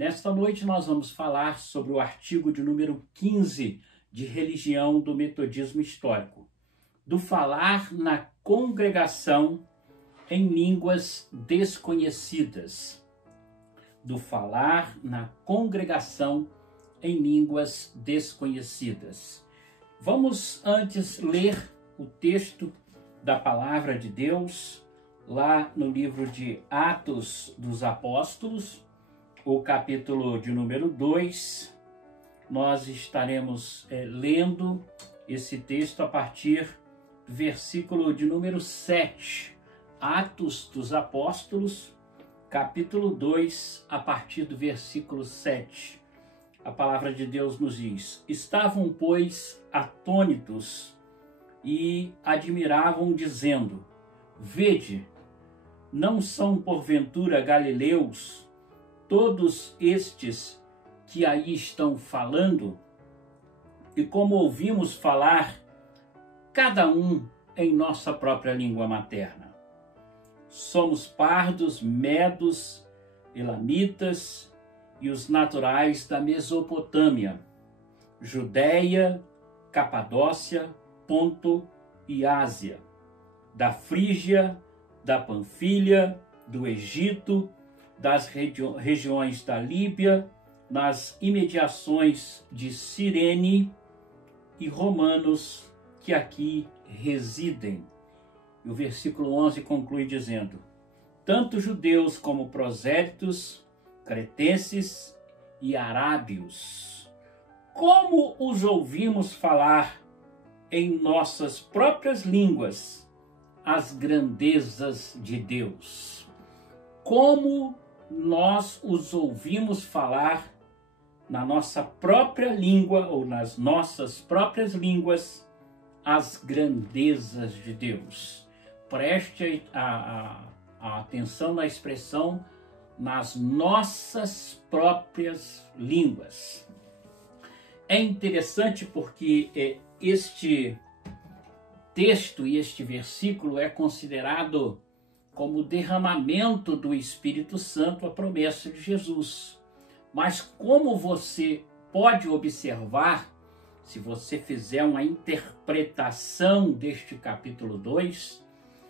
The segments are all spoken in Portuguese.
Nesta noite nós vamos falar sobre o artigo de número 15 de religião do metodismo histórico, do falar na congregação em línguas desconhecidas. Do falar na congregação em línguas desconhecidas. Vamos antes ler o texto da palavra de Deus, lá no livro de Atos dos Apóstolos, o capítulo de número 2, nós estaremos lendo esse texto a partir do versículo de número 7, Atos dos Apóstolos, capítulo 2, a partir do versículo 7. A palavra de Deus nos diz: Estavam, pois, atônitos e admiravam, dizendo: Vede, não são porventura galileus todos estes que aí estão falando? E como ouvimos falar, cada um em nossa própria língua materna. Somos pardos, medos, elamitas e os naturais da Mesopotâmia, Judéia, Capadócia, Ponto e Ásia, da Frígia, da Panfilha, do Egito, das regiões da Líbia, nas imediações de Cirene e romanos que aqui residem. E o versículo 11 conclui dizendo: tanto judeus como prosélitos, cretenses e arábios, como os ouvimos falar em nossas próprias línguas as grandezas de Deus. Como nós os ouvimos falar na nossa própria língua ou nas nossas próprias línguas as grandezas de Deus. Preste a atenção na expressão nas nossas próprias línguas. É interessante porque este texto e este versículo é considerado como derramamento do Espírito Santo, a promessa de Jesus. Mas como você pode observar, se você fizer uma interpretação deste capítulo 2,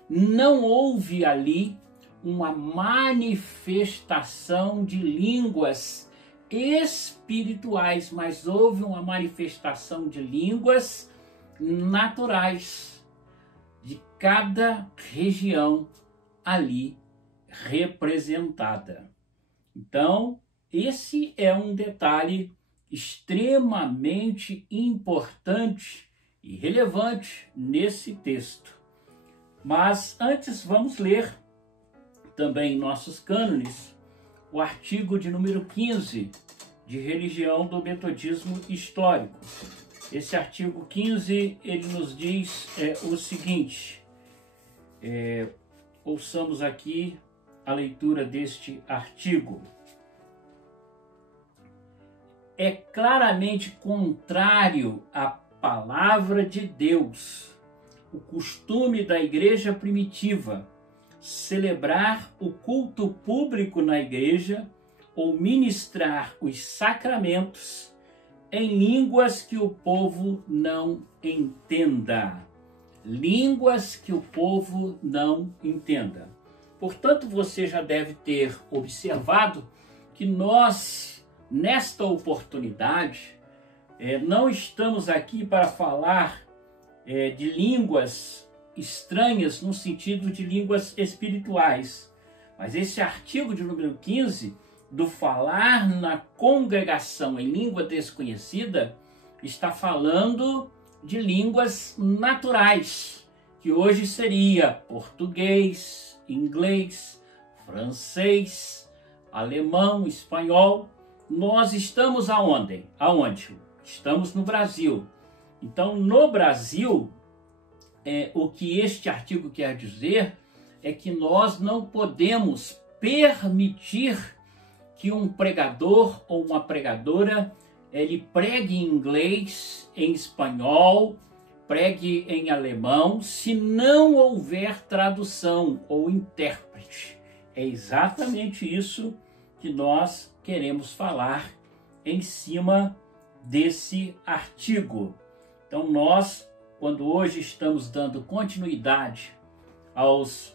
não houve ali uma manifestação de línguas espirituais, mas houve uma manifestação de línguas naturais de cada região ali representada. Então, esse é um detalhe extremamente importante e relevante nesse texto. Mas antes vamos ler também em nossos cânones o artigo de número 15 de religião do metodismo histórico. Esse artigo 15, ele nos diz o seguinte, ouçamos aqui a leitura deste artigo. É claramente contrário à palavra de Deus o costume da igreja primitiva celebrar o culto público na igreja ou ministrar os sacramentos em línguas que o povo não entenda. Línguas que o povo não entenda. Portanto, você já deve ter observado que nós, nesta oportunidade, não estamos aqui para falar de línguas estranhas no sentido de línguas espirituais. Mas esse artigo de número 15, do falar na congregação em língua desconhecida, está falando de línguas naturais, que hoje seria português, inglês, francês, alemão, espanhol. Nós estamos aonde? Estamos no Brasil. Então, no Brasil, o que este artigo quer dizer é que nós não podemos permitir que um pregador ou uma pregadora ele pregue em inglês, em espanhol, pregue em alemão, se não houver tradução ou intérprete. É exatamente isso que nós queremos falar em cima desse artigo. Então nós, quando hoje estamos dando continuidade aos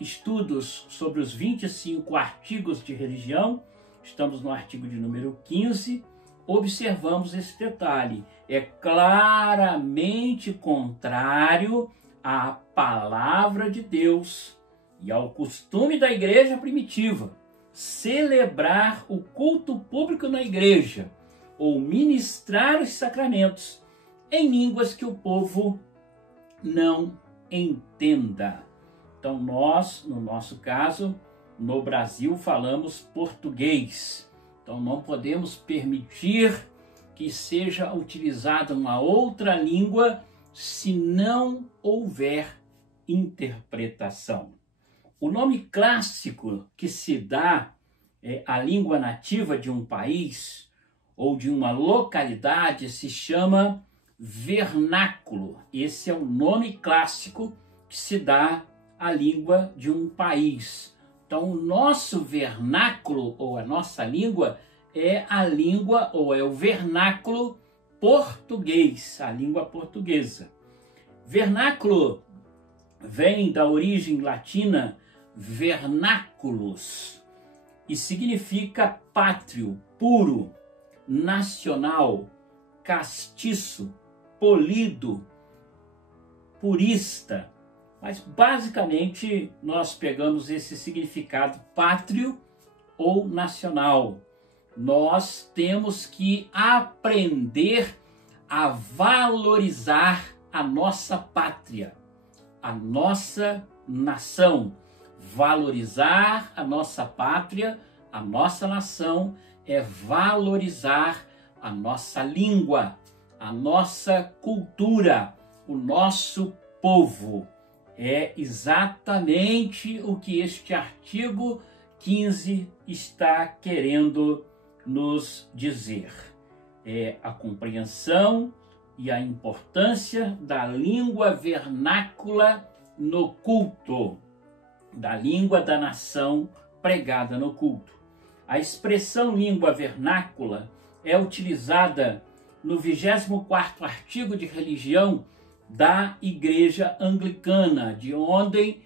estudos sobre os 25 artigos de religião, estamos no artigo de número 15, observamos esse detalhe. É claramente contrário à palavra de Deus e ao costume da igreja primitiva celebrar o culto público na igreja ou ministrar os sacramentos em línguas que o povo não entenda. Então nós, no nosso caso, no Brasil, falamos português. Então não podemos permitir que seja utilizada uma outra língua se não houver interpretação. O nome clássico que se dá à língua nativa de um país ou de uma localidade se chama vernáculo. Esse é o nome clássico que se dá à língua de um país. Então, o nosso vernáculo ou a nossa língua é a língua ou é o vernáculo português, a língua portuguesa. Vernáculo vem da origem latina vernáculos e significa pátrio, puro, nacional, castiço, polido, purista. Mas basicamente nós pegamos esse significado pátrio ou nacional. Nós temos que aprender a valorizar a nossa pátria, a nossa nação. Valorizar a nossa pátria, a nossa nação, é valorizar a nossa língua, a nossa cultura, o nosso povo. É exatamente o que este artigo 15 está querendo nos dizer. É a compreensão e a importância da língua vernácula no culto, da língua da nação pregada no culto. A expressão língua vernácula é utilizada no 24º artigo de religião da Igreja Anglicana, de onde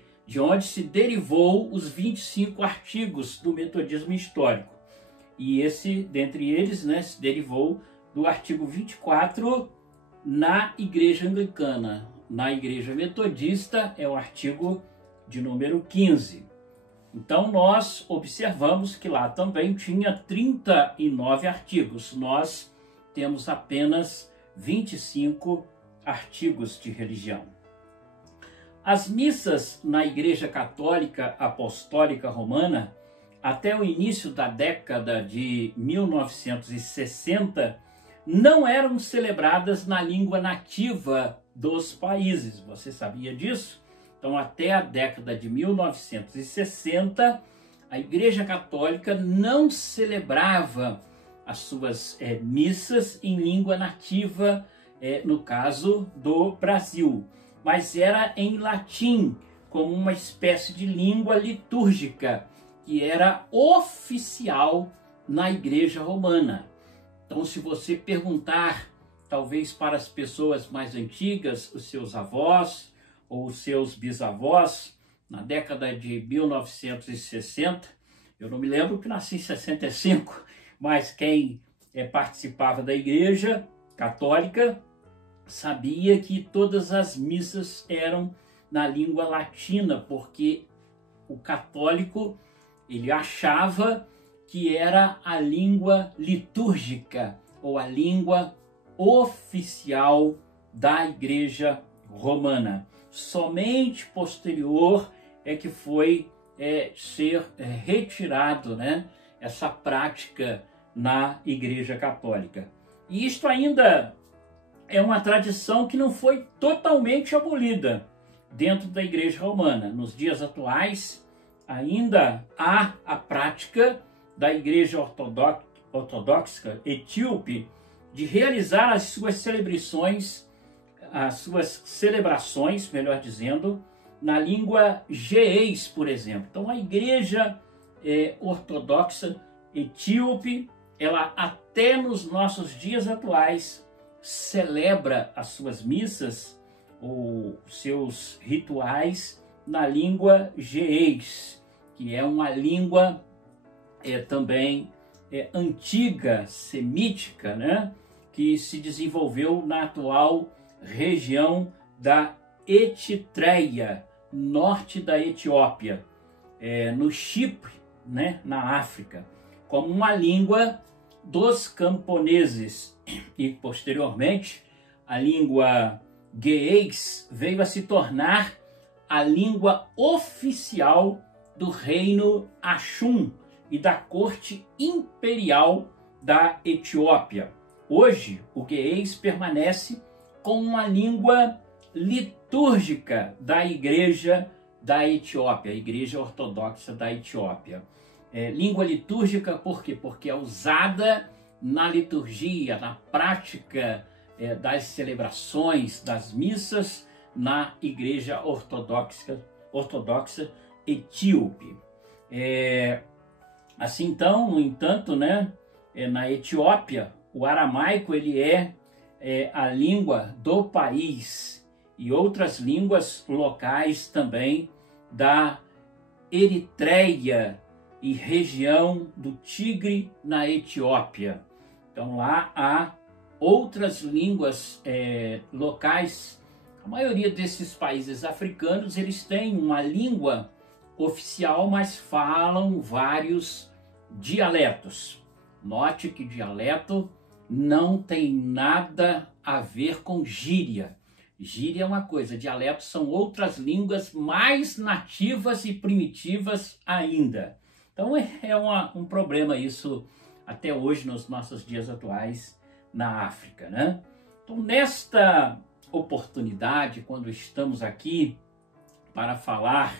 se derivou os 25 artigos do metodismo histórico. E esse, dentre eles, se derivou do artigo 24 na Igreja Anglicana. Na Igreja Metodista é o artigo de número 15. Então nós observamos que lá também tinha 39 artigos. Nós temos apenas 25 artigos de religião. As missas na Igreja Católica Apostólica Romana, até o início da década de 1960, não eram celebradas na língua nativa dos países. Você sabia disso? Então, até a década de 1960, a Igreja Católica não celebrava as suas missas em língua nativa, no caso do Brasil, mas era em latim, como uma espécie de língua litúrgica, que era oficial na Igreja Romana. Então, se você perguntar, talvez para as pessoas mais antigas, os seus avós ou os seus bisavós, na década de 1960, eu não me lembro que nasci em 65, mas quem participava da Igreja Católica sabia que todas as missas eram na língua latina, porque o católico ele achava que era a língua litúrgica ou a língua oficial da Igreja Romana. Somente posterior é que foi ser retirado, essa prática na Igreja Católica. E isto ainda é uma tradição que não foi totalmente abolida dentro da Igreja Romana. Nos dias atuais, ainda há a prática da Igreja Ortodoxa Etíope de realizar as suas celebrações, melhor dizendo, na língua geês, por exemplo. Então, a Igreja Ortodoxa etíope, ela até nos nossos dias atuais celebra as suas missas ou seus rituais na língua ge'ez, que é uma língua também antiga, semítica, né? Que se desenvolveu na atual região da Eritreia, norte da Etiópia, no Chipre, né? Na África, como uma língua dos camponeses. E posteriormente a língua ge'ez veio a se tornar a língua oficial do reino Axum e da corte imperial da Etiópia. Hoje, o ge'ez permanece como uma língua litúrgica da Igreja da Etiópia, a Igreja Ortodoxa da Etiópia. Língua litúrgica por quê? Porque é usada na liturgia, na prática das celebrações, das missas, na Igreja Ortodoxa Etíope. Assim, então, no entanto, né, na Etiópia, o aramaico ele é a língua do país, e outras línguas locais também da Eritreia e região do Tigre na Etiópia. Então lá há outras línguas locais. A maioria desses países africanos, eles têm uma língua oficial, mas falam vários dialetos. Note que dialeto não tem nada a ver com gíria. Gíria é uma coisa, dialetos são outras línguas mais nativas e primitivas ainda. Então um problema isso até hoje nos nossos dias atuais na África, né? Então, nesta oportunidade, quando estamos aqui para falar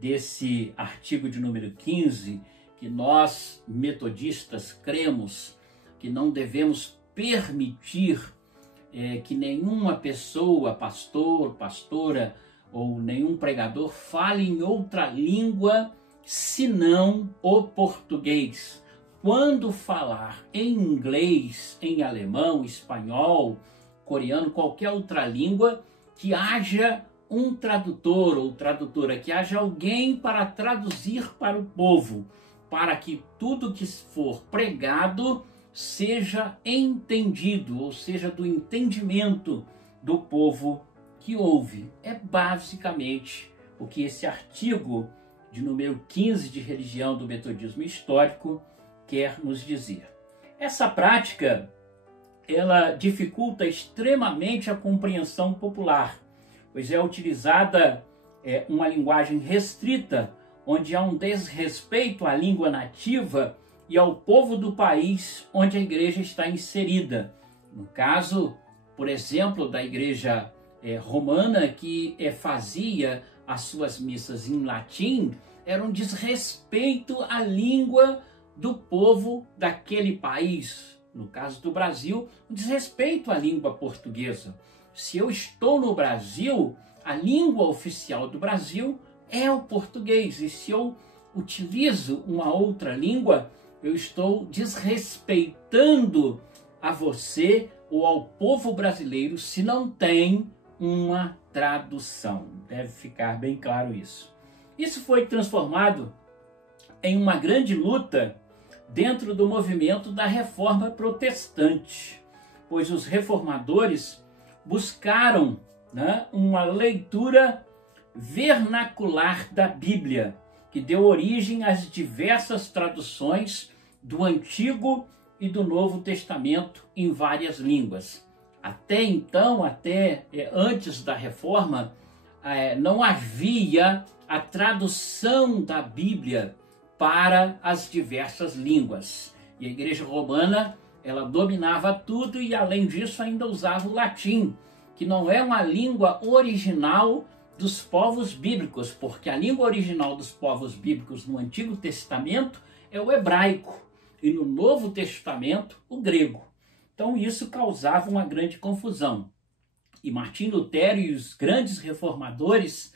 desse artigo de número 15, que nós metodistas cremos que não devemos permitir que nenhuma pessoa, pastor, pastora ou nenhum pregador fale em outra língua senão o português. Quando falar em inglês, em alemão, espanhol, coreano, qualquer outra língua, que haja um tradutor ou tradutora, que haja alguém para traduzir para o povo, para que tudo que for pregado seja entendido, ou seja, do entendimento do povo que ouve. É basicamente o que esse artigo de número 15 de religião do metodismo histórico quer nos dizer. Essa prática, ela dificulta extremamente a compreensão popular, pois é utilizada uma linguagem restrita, onde há um desrespeito à língua nativa e ao povo do país onde a igreja está inserida. No caso, por exemplo, da igreja romana, que fazia as suas missas em latim, era um desrespeito à língua do povo daquele país. No caso do Brasil, um desrespeito à língua portuguesa. Se eu estou no Brasil, a língua oficial do Brasil é o português. E se eu utilizo uma outra língua, eu estou desrespeitando a você ou ao povo brasileiro se não tem uma tradução. Deve ficar bem claro isso. Isso foi transformado em uma grande luta dentro do movimento da Reforma Protestante, pois os reformadores buscaram, né, uma leitura vernacular da Bíblia, que deu origem às diversas traduções do Antigo e do Novo Testamento em várias línguas. Até então, antes da Reforma, não havia a tradução da Bíblia para as diversas línguas. E a Igreja Romana, ela dominava tudo e, além disso, ainda usava o latim, que não é uma língua original dos povos bíblicos, porque a língua original dos povos bíblicos no Antigo Testamento é o hebraico e no Novo Testamento o grego. Então isso causava uma grande confusão. E Martim Lutero e os grandes reformadores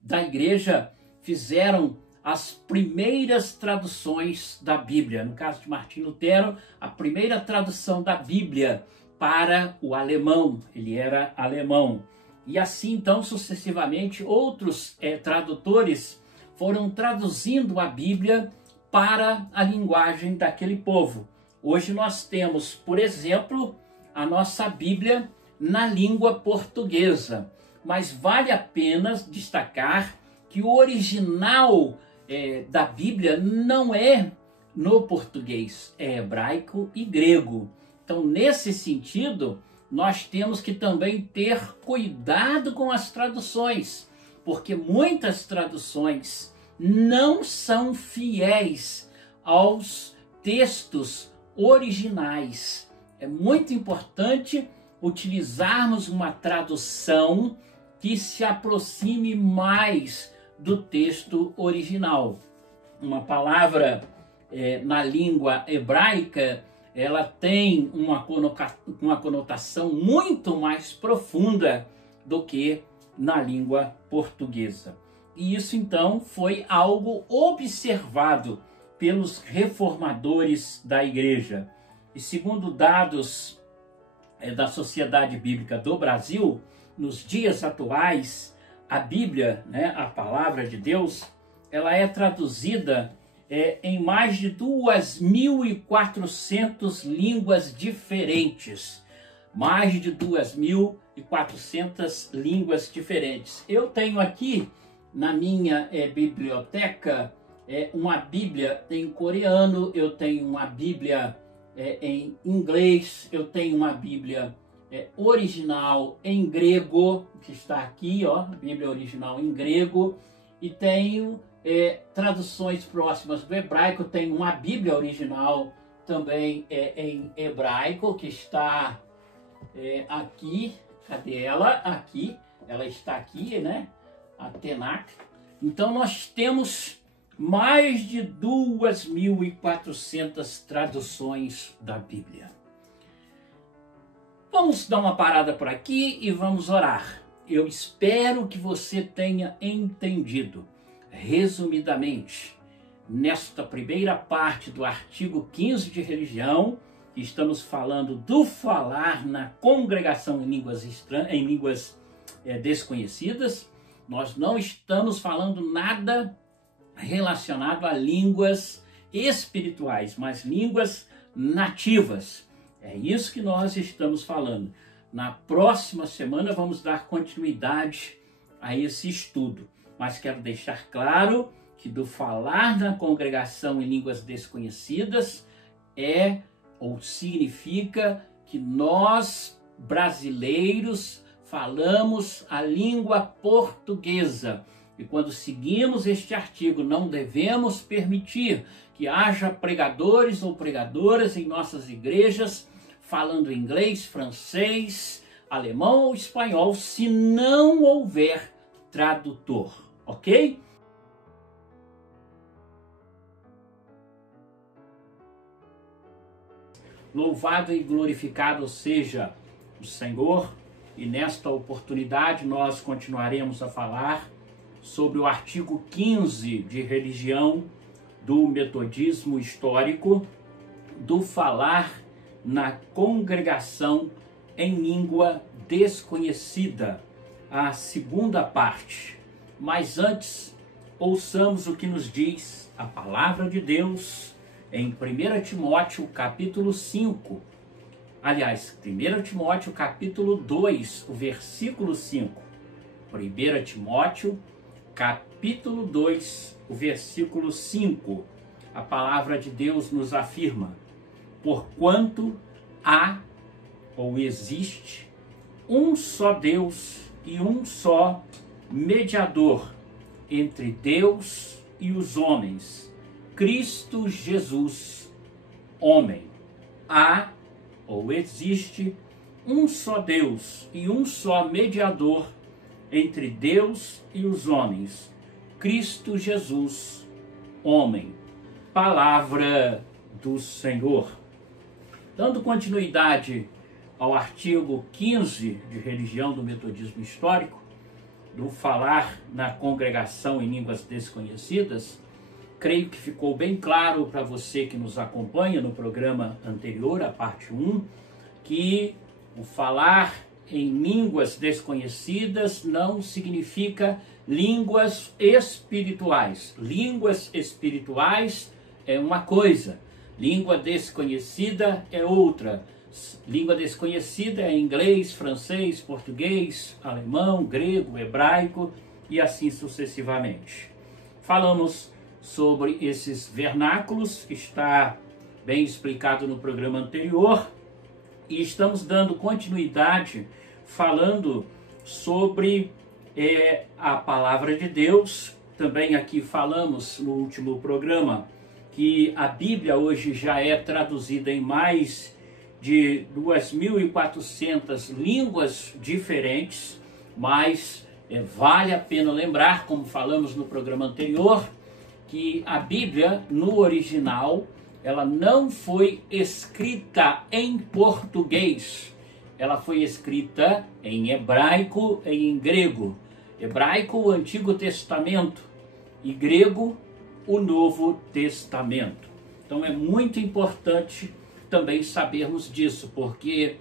da igreja fizeram as primeiras traduções da Bíblia. No caso de Martinho Lutero, a primeira tradução da Bíblia para o alemão. Ele era alemão. E assim, então, sucessivamente, outros tradutores foram traduzindo a Bíblia para a linguagem daquele povo. Hoje nós temos, por exemplo, a nossa Bíblia na língua portuguesa. Mas vale a pena destacar que o original da Bíblia não é no português, é hebraico e grego. Então, nesse sentido, nós temos que também ter cuidado com as traduções, porque muitas traduções não são fiéis aos textos originais. É muito importante utilizarmos uma tradução que se aproxime mais do texto original. Uma palavra na língua hebraica, ela tem uma conotação muito mais profunda do que na língua portuguesa. E isso, então, foi algo observado pelos reformadores da igreja. E segundo dados da Sociedade Bíblica do Brasil, nos dias atuais, a Bíblia, a palavra de Deus, ela é traduzida em mais de 2.400 línguas diferentes. Mais de 2.400 línguas diferentes. Eu tenho aqui na minha biblioteca uma Bíblia em coreano, eu tenho uma Bíblia em inglês, eu tenho uma Bíblia original em grego, que está aqui, ó, Bíblia original em grego, e tenho traduções próximas do hebraico. Tenho uma Bíblia original também em hebraico, que está aqui. Cadê ela? Aqui, ela está aqui, né? A Tenac. Então nós temos mais de 2.400 traduções da Bíblia. Vamos dar uma parada por aqui e vamos orar. Eu espero que você tenha entendido, resumidamente, nesta primeira parte do artigo 15 de religião, que estamos falando do falar na congregação em línguas desconhecidas. Nós não estamos falando nada relacionado a línguas espirituais, mas línguas nativas. É isso que nós estamos falando. Na próxima semana vamos dar continuidade a esse estudo. Mas quero deixar claro que do falar na congregação em línguas desconhecidas ou significa que nós, brasileiros, falamos a língua portuguesa. E quando seguimos este artigo, não devemos permitir que haja pregadores ou pregadoras em nossas igrejas falando inglês, francês, alemão ou espanhol, se não houver tradutor, ok? Louvado e glorificado seja o Senhor, e nesta oportunidade nós continuaremos a falar sobre o artigo 15 de religião do metodismo histórico, do falar na congregação em língua desconhecida, a segunda parte. Mas antes, ouçamos o que nos diz a palavra de Deus em 1 Timóteo capítulo 5. Aliás, 1 Timóteo capítulo 2, o versículo 5. 1 Timóteo capítulo 2, o versículo 5. A palavra de Deus nos afirma: porquanto há ou existe um só Deus e um só mediador entre Deus e os homens, Cristo Jesus, homem. Há ou existe um só Deus e um só mediador entre Deus e os homens, Cristo Jesus, homem. Palavra do Senhor. Dando continuidade ao artigo 15 de religião do metodismo histórico, do falar na congregação em línguas desconhecidas, creio que ficou bem claro para você que nos acompanha no programa anterior, a parte 1, que o falar em línguas desconhecidas não significa línguas espirituais. Línguas espirituais é uma coisa, língua desconhecida é outra. Língua desconhecida é inglês, francês, português, alemão, grego, hebraico e assim sucessivamente. Falamos sobre esses vernáculos, que está bem explicado no programa anterior, e estamos dando continuidade falando sobre a palavra de Deus. Também aqui falamos no último programa que a Bíblia hoje já é traduzida em mais de 2.400 línguas diferentes, mas vale a pena lembrar, como falamos no programa anterior, que a Bíblia, no original, ela não foi escrita em português. Ela foi escrita em hebraico e em grego. Hebraico, o Antigo Testamento, e grego, o Novo Testamento. Então é muito importante também sabermos disso, porque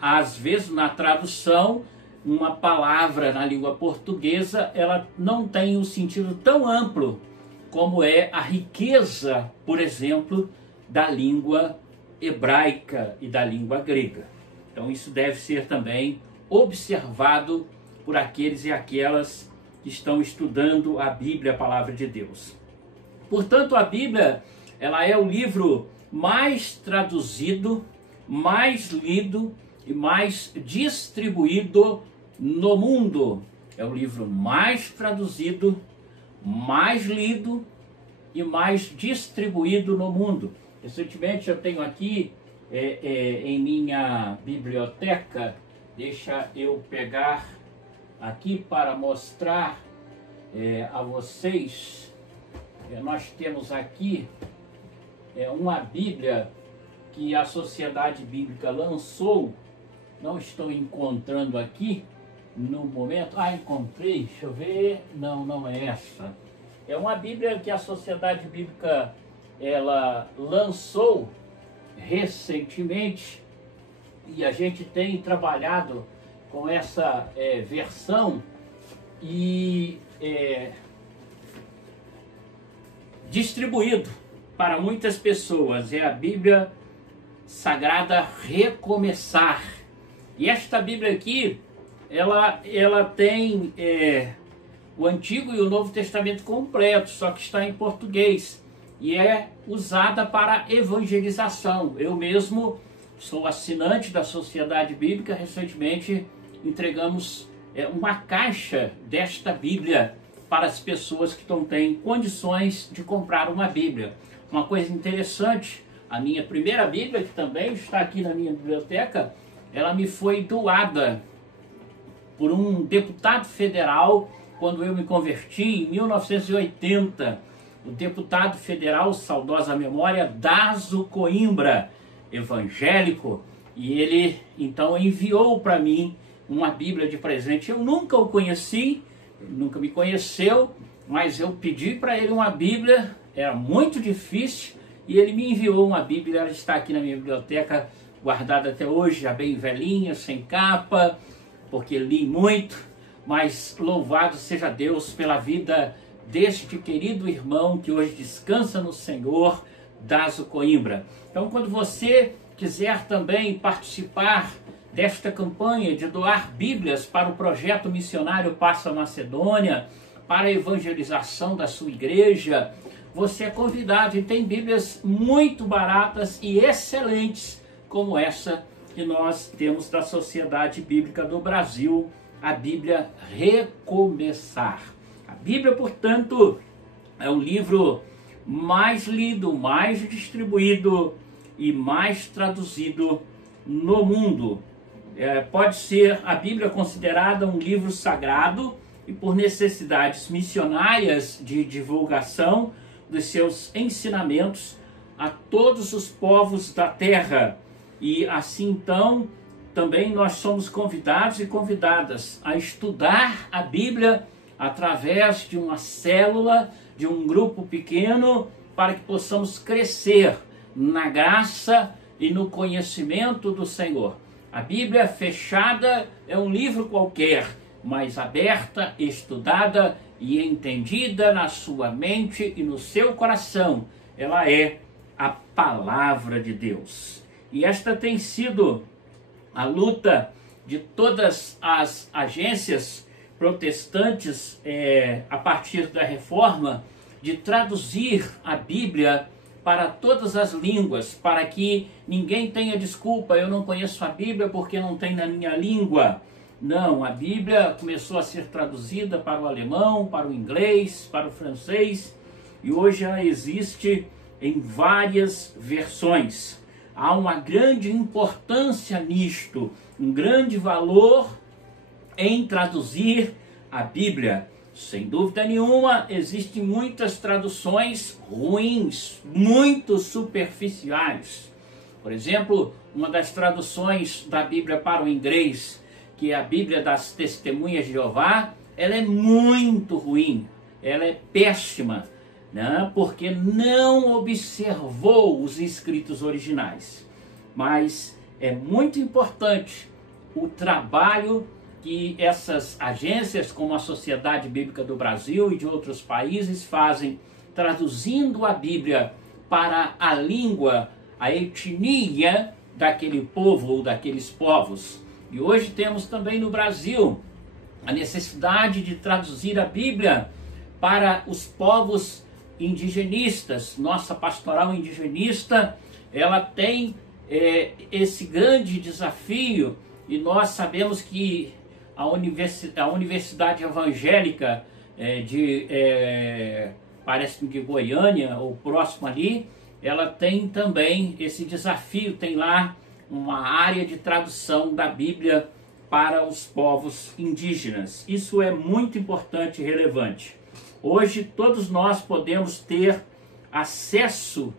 às vezes na tradução, uma palavra na língua portuguesa, ela não tem um sentido tão amplo como é a riqueza, por exemplo, da língua hebraica e da língua grega. Então isso deve ser também observado por aqueles e aquelas que estão estudando a Bíblia, a palavra de Deus. Portanto, a Bíblia, ela é o livro mais traduzido, mais lido e mais distribuído no mundo. É o livro mais traduzido, mais lido e mais distribuído no mundo. Recentemente eu tenho aqui em minha biblioteca, deixa eu pegar aqui para mostrar a vocês. Nós temos aqui uma Bíblia que a Sociedade Bíblica lançou. Não estou encontrando aqui no momento. Encontrei, deixa eu ver. Não é essa. É uma Bíblia que a Sociedade Bíblica ela lançou recentemente, e a gente tem trabalhado com essa versão e distribuído para muitas pessoas. É a Bíblia Sagrada Recomeçar. E esta Bíblia aqui, ela tem o Antigo e o Novo Testamento completo, só que está em português. E é usada para evangelização. Eu mesmo sou assinante da Sociedade Bíblica. Recentemente entregamos uma caixa desta Bíblia para as pessoas que não têm condições de comprar uma Bíblia. Uma coisa interessante, a minha primeira Bíblia, que também está aqui na minha biblioteca, ela me foi doada por um deputado federal quando eu me converti em 1980. O deputado federal, saudosa memória, Dazo Coimbra, evangélico, e ele então enviou para mim uma Bíblia de presente. Eu nunca o conheci, ele nunca me conheceu, mas eu pedi para ele uma Bíblia, era muito difícil, e ele me enviou uma Bíblia. Ela está aqui na minha biblioteca, guardada até hoje, já bem velhinha, sem capa, porque li muito, mas louvado seja Deus pela vida deste querido irmão que hoje descansa no Senhor, Dazo Coimbra. Então, quando você quiser também participar desta campanha de doar Bíblias para o projeto missionário Passa Macedônia, para a evangelização da sua igreja, você é convidado, e tem Bíblias muito baratas e excelentes, como essa que nós temos da Sociedade Bíblica do Brasil, a Bíblia Recomeçar. A Bíblia, portanto, é o livro mais lido, mais distribuído e mais traduzido no mundo. Pode ser a Bíblia considerada um livro sagrado, e por necessidades missionárias de divulgação dos seus ensinamentos a todos os povos da terra. E assim então, também nós somos convidados e convidadas a estudar a Bíblia através de uma célula de um grupo pequeno, para que possamos crescer na graça e no conhecimento do Senhor. A Bíblia fechada é um livro qualquer, mas aberta, estudada e entendida na sua mente e no seu coração, ela é a palavra de Deus. E esta tem sido a luta de todas as agências protestantes a partir da Reforma, de traduzir a Bíblia para todas as línguas, para que ninguém tenha desculpa, eu não conheço a Bíblia porque não tem na minha língua. Não, a Bíblia começou a ser traduzida para o alemão, para o inglês, para o francês, e hoje ela existe em várias versões. Há uma grande importância nisto, um grande valor em traduzir a Bíblia. Sem dúvida nenhuma, existem muitas traduções ruins, muito superficiais. Por exemplo, uma das traduções da Bíblia para o inglês, que é a Bíblia das Testemunhas de Jeová, ela é muito ruim, ela é péssima, né? Porque não observou os escritos originais. Mas é muito importante o trabalho que essas agências, como a Sociedade Bíblica do Brasil e de outros países, fazem, traduzindo a Bíblia para a língua, a etnia daquele povo ou daqueles povos. E hoje temos também no Brasil a necessidade de traduzir a Bíblia para os povos indigenistas. Nossa pastoral indigenista, ela tem esse grande desafio, e nós sabemos que a Universidade Evangélica parece que Goiânia, ou próximo ali, ela tem também esse desafio, tem lá uma área de tradução da Bíblia para os povos indígenas. Isso é muito importante e relevante. Hoje todos nós podemos ter acesso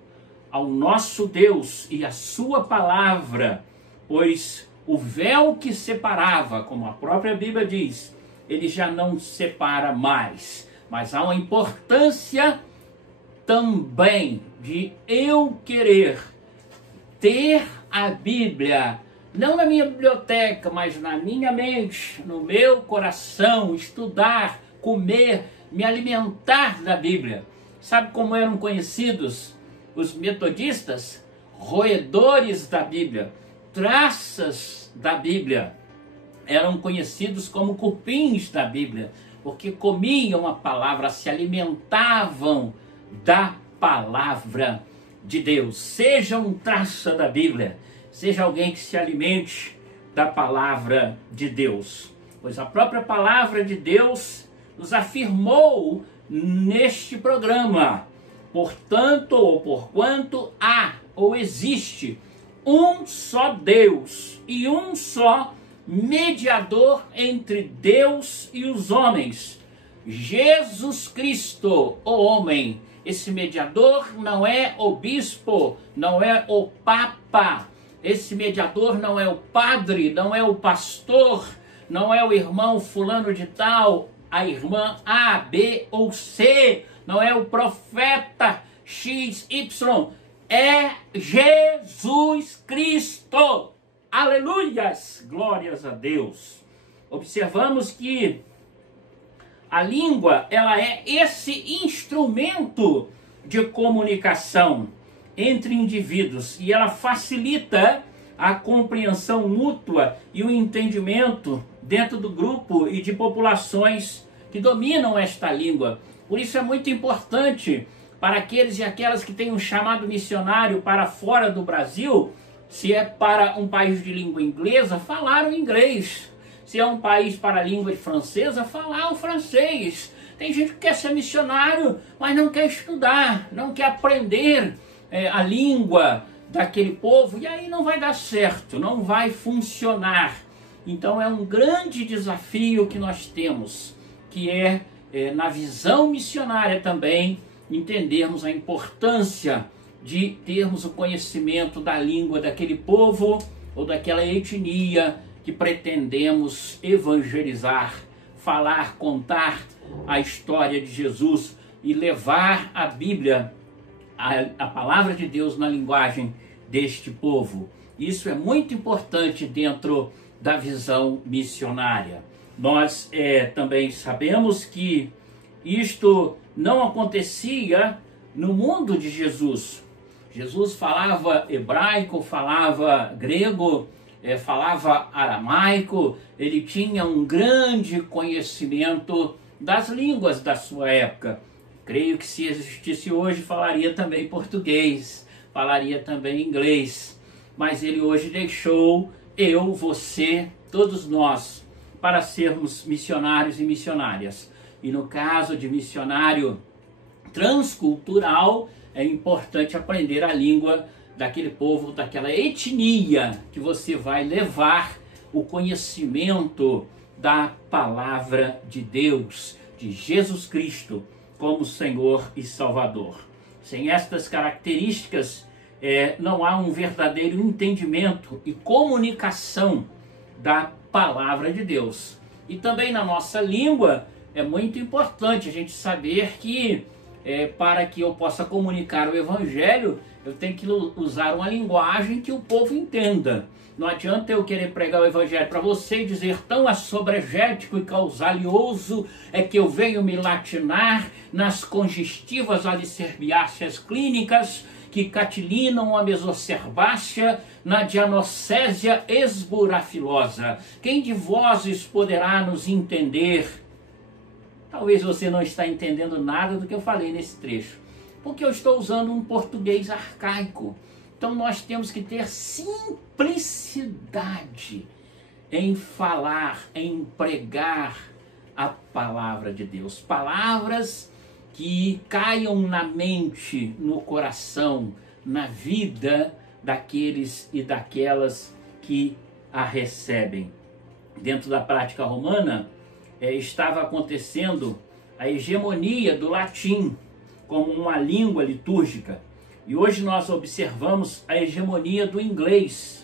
ao nosso Deus e à sua palavra, pois o véu que separava, como a própria Bíblia diz, ele já não separa mais. Mas há uma importância também de eu querer ter a Bíblia, não na minha biblioteca, mas na minha mente, no meu coração, estudar, comer, me alimentar da Bíblia. Sabe como eram conhecidos os metodistas? Roedores da Bíblia. Traças da Bíblia, eram conhecidos como cupins da Bíblia, porque comiam a palavra, se alimentavam da palavra de Deus. Seja um traça da Bíblia, seja alguém que se alimente da palavra de Deus, pois a própria palavra de Deus nos afirmou neste programa. Portanto, ou porquanto há ou existe um só Deus e um só mediador entre Deus e os homens, Jesus Cristo, o homem. Esse mediador não é o bispo, não é o papa, esse mediador não é o padre, não é o pastor, não é o irmão fulano de tal, a irmã A, B ou C, não é o profeta X, Y, é Jesus Cristo. Aleluias, glórias a Deus. Observamos que a língua, ela é esse instrumento de comunicação entre indivíduos e ela facilita a compreensão mútua e o entendimento dentro do grupo e de populações que dominam esta língua. Por isso é muito importante para aqueles e aquelas que têm um chamado missionário para fora do Brasil, se é para um país de língua inglesa, falar o inglês. Se é um país para a língua francesa, falar o francês. Tem gente que quer ser missionário, mas não quer estudar, não quer aprender a língua daquele povo, e aí não vai dar certo, não vai funcionar. Então é um grande desafio que nós temos, que é na visão missionária também, entendermos a importância de termos o conhecimento da língua daquele povo ou daquela etnia que pretendemos evangelizar, falar, contar a história de Jesus e levar a Bíblia, a palavra de Deus na linguagem deste povo. Isso é muito importante dentro da visão missionária. Nós também sabemos que isto não acontecia no mundo de Jesus. Jesus falava hebraico, falava grego, falava aramaico, ele tinha um grande conhecimento das línguas da sua época. Creio que se existisse hoje, falaria também português, falaria também inglês. Mas ele hoje deixou eu, você, todos nós, para sermos missionários e missionárias. E no caso de missionário transcultural, é importante aprender a língua daquele povo, daquela etnia, que você vai levar o conhecimento da palavra de Deus, de Jesus Cristo, como Senhor e Salvador. Sem estas características, não há um verdadeiro entendimento e comunicação da palavra de Deus. E também na nossa língua, é muito importante a gente saber que para que eu possa comunicar o Evangelho, eu tenho que usar uma linguagem que o povo entenda. Não adianta eu querer pregar o Evangelho para você e dizer tão assobregético e causalioso é que eu venho me latinar nas congestivas alicerbiáceas clínicas que catilinam a mesocerbácea na dianocésia esburafilosa. Quem de vós poderá nos entender? Talvez você não está entendendo nada do que eu falei nesse trecho, porque eu estou usando um português arcaico. Então nós temos que ter simplicidade em falar, em pregar a palavra de Deus. Palavras que caiam na mente, no coração, na vida daqueles e daquelas que a recebem. Dentro da prática romana, estava acontecendo a hegemonia do latim como uma língua litúrgica. E hoje nós observamos a hegemonia do inglês,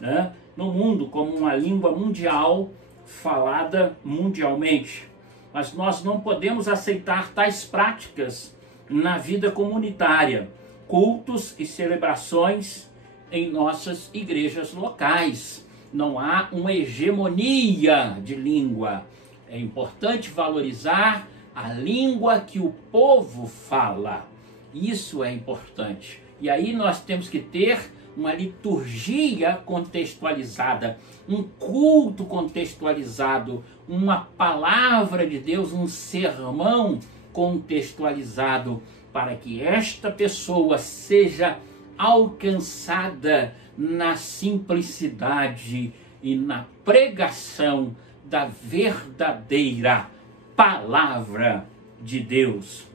né, no mundo como uma língua mundial falada mundialmente. Mas nós não podemos aceitar tais práticas na vida comunitária, cultos e celebrações em nossas igrejas locais. Não há uma hegemonia de língua. É importante valorizar a língua que o povo fala. Isso é importante. E aí nós temos que ter uma liturgia contextualizada, um culto contextualizado, uma palavra de Deus, um sermão contextualizado, para que esta pessoa seja alcançada na simplicidade e na pregação da verdadeira palavra de Deus.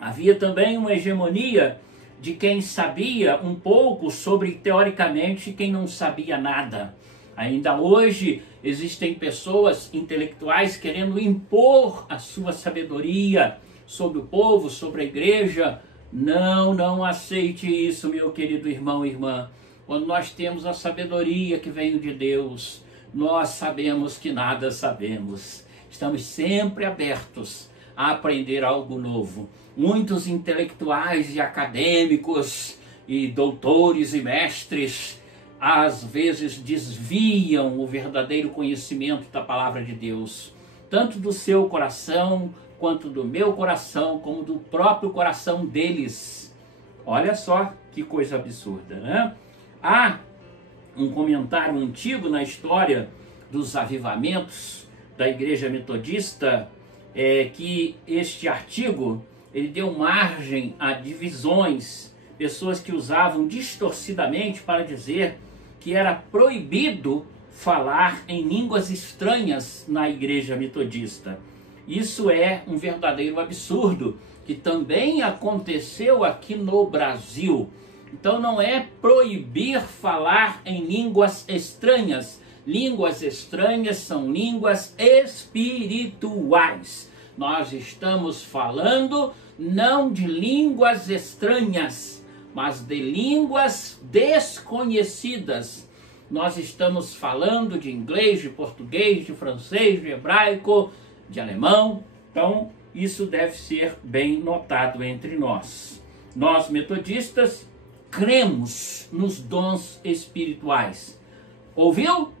Havia também uma hegemonia de quem sabia um pouco sobre, teoricamente, quem não sabia nada. Ainda hoje existem pessoas intelectuais querendo impor a sua sabedoria sobre o povo, sobre a igreja. Não aceite isso, meu querido irmão e irmã. Quando nós temos a sabedoria que vem de Deus, nós sabemos que nada sabemos. Estamos sempre abertos a aprender algo novo. Muitos intelectuais e acadêmicos e doutores e mestres às vezes desviam o verdadeiro conhecimento da palavra de Deus, tanto do seu coração, quanto do meu coração, como do próprio coração deles. Olha só que coisa absurda, né? Há um comentário antigo na história dos avivamentos da Igreja Metodista, que este artigo ele deu margem a divisões, pessoas que usavam distorcidamente para dizer que era proibido falar em línguas estranhas na Igreja Metodista. Isso é um verdadeiro absurdo, que também aconteceu aqui no Brasil. Então não é proibir falar em línguas estranhas. Línguas estranhas são línguas espirituais. Nós estamos falando não de línguas estranhas, mas de línguas desconhecidas. Nós estamos falando de inglês, de português, de francês, de hebraico, de alemão. Então, isso deve ser bem notado entre nós. Nós, metodistas, cremos nos dons espirituais. Ouviu?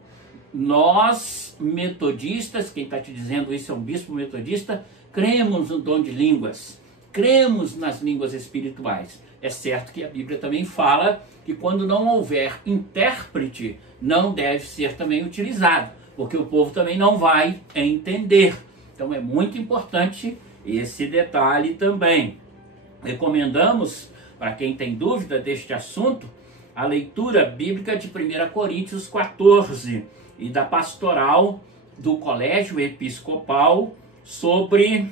Nós, metodistas, quem está te dizendo isso é um bispo metodista, cremos no dom de línguas, cremos nas línguas espirituais. É certo que a Bíblia também fala que quando não houver intérprete, não deve ser também utilizado, porque o povo também não vai entender. Então é muito importante esse detalhe também. Recomendamos, para quem tem dúvida deste assunto, a leitura bíblica de 1 Coríntios 14 e da pastoral do Colégio Episcopal sobre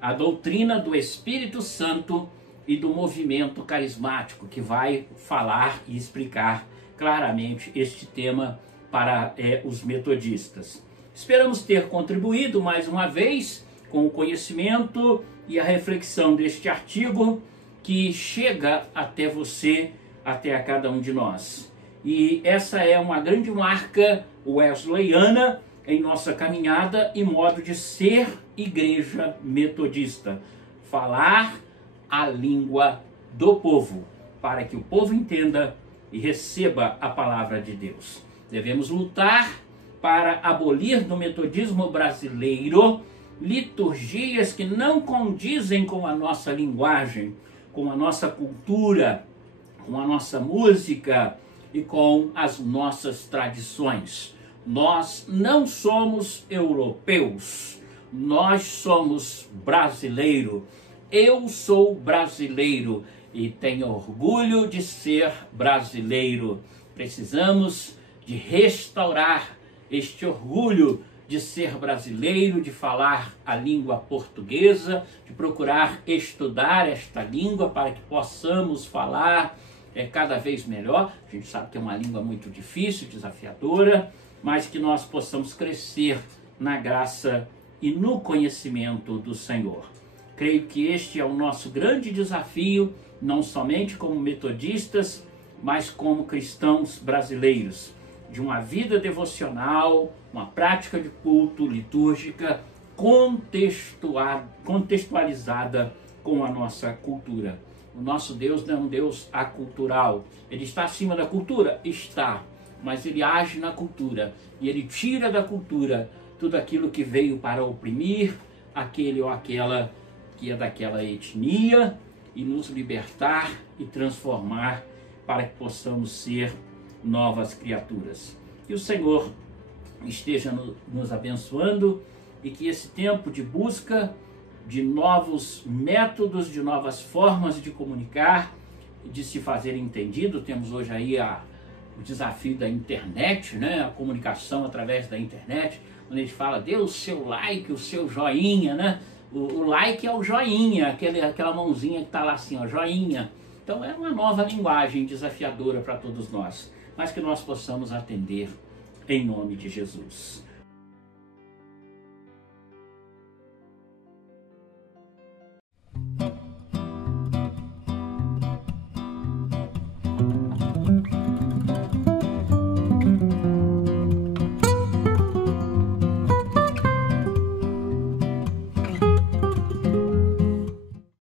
a doutrina do Espírito Santo e do movimento carismático, que vai falar e explicar claramente este tema para os metodistas. Esperamos ter contribuído mais uma vez com o conhecimento e a reflexão deste artigo que chega até você, até a cada um de nós. E essa é uma grande marca wesleyana em nossa caminhada e modo de ser igreja metodista. Falar a língua do povo, para que o povo entenda e receba a palavra de Deus. Devemos lutar para abolir no metodismo brasileiro liturgias que não condizem com a nossa linguagem, com a nossa cultura, com a nossa música e com as nossas tradições. Nós não somos europeus, nós somos brasileiros. Eu sou brasileiro e tenho orgulho de ser brasileiro. Precisamos de restaurar este orgulho de ser brasileiro, de falar a língua portuguesa, de procurar estudar esta língua para que possamos falar cada vez melhor. A gente sabe que é uma língua muito difícil, desafiadora, mas que nós possamos crescer na graça e no conhecimento do Senhor. Creio que este é o nosso grande desafio, não somente como metodistas, mas como cristãos brasileiros, de uma vida devocional, uma prática de culto litúrgica contextualizada com a nossa cultura. O nosso Deus não é um Deus acultural. Ele está acima da cultura? Está. Mas ele age na cultura. E ele tira da cultura tudo aquilo que veio para oprimir aquele ou aquela que é daquela etnia e nos libertar e transformar para que possamos ser novas criaturas. Que o Senhor esteja nos abençoando e que esse tempo de busca de novos métodos, de novas formas de comunicar, de se fazer entendido. Temos hoje aí o desafio da internet, né? A comunicação através da internet, onde a gente fala, dê o seu like, o seu joinha, né? O like é o joinha, aquela mãozinha que está lá assim, ó, joinha. Então é uma nova linguagem desafiadora para todos nós, mas que nós possamos atender em nome de Jesus.